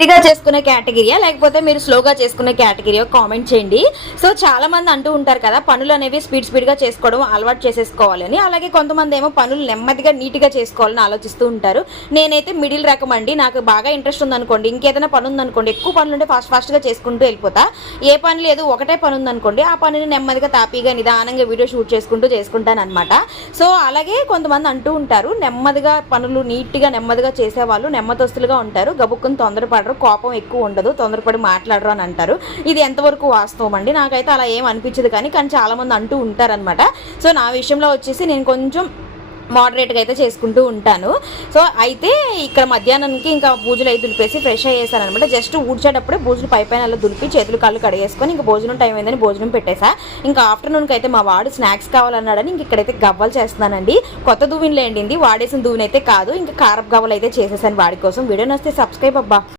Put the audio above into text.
స్పీడ్గా చేసుకునే కేటగిరియా? లేకపోతే మీరు స్లోగా చేసుకునే కేటగిరియా? కామెంట్ చేయండి. సో చాలా మంది అంటూ ఉంటారు కదా పనులు అనేవి స్పీడ్ స్పీడ్గా చేసుకోవడం అలవాటు చేసేసుకోవాలని అలాగే కొంతమంది ఏమో పనులు నెమ్మదిగా నీట్గా చేసుకోవాలని ఆలోచిస్తూ ఉంటారు. నేనైతే మిడిల్ రకం అండి నాకు బాగా ఇంట్రెస్ట్ ఉందనుకోండి ఇంకేదైనా పని ఉందనుకోండి ఎక్కువ పనులు ఉంటే ఫాస్ట్ ఫాస్ట్గా చేసుకుంటూ వెళ్ళిపోతా. ఏ పని లేదు ఒకటే పని ఉందనుకోండి ఆ పనిని నెమ్మదిగా తాపీగా నిదానంగా వీడియో షూట్ చేసుకుంటూ చేసుకుంటాను అనమాట సో అలాగే కొంతమంది అంటూ ఉంటారు నెమ్మదిగా పనులు నీట్గా నెమ్మదిగా చేసేవాళ్ళు నెమ్మదస్తులుగా ఉంటారు గబుక్కుని మాట్లాడరు కోపం ఎక్కువ ఉండదు తొందరపడి మాట్లాడరు అని అంటారు. ఇది ఎంతవరకు వాస్తవం అండి? నాకైతే అలా ఏం అనిపించదు కానీ కానీ చాలామంది అంటూ ఉంటారనమాట సో నా విషయంలో వచ్చేసి నేను కొంచెం మోడరేట్గా అయితే చేసుకుంటూ ఉంటాను. సో అయితే ఇక్కడ మధ్యాహ్నానికి ఇంకా పూజలు అయితే దులిపేసి ఫ్రెష్ అయ్యేసాను అనమాట జస్ట్ ఊడ్చేటప్పుడే పూజలు పై పైన అలా దులిపి చేతులు కాళ్ళు కడిగేసుకొని ఇంకా భోజనం టైం అయిందని భోజనం పెట్టేసా. ఇంకా ఆఫ్టర్నూన్కి అయితే మా వాడు స్నాక్స్ కావాలన్నాడని ఇంక ఇక్కడైతే గవ్వలు చేస్తున్నానండి. కొత్త దువ్విన్లు ఏంటింది వాడేసిన దువ్విన అయితే కాదు. ఇంకా కారపు గవ్వలు అయితే చేసేసాను వాడి కోసం. వీడియో నస్తే సబ్స్క్రైబ్ అబ్బా.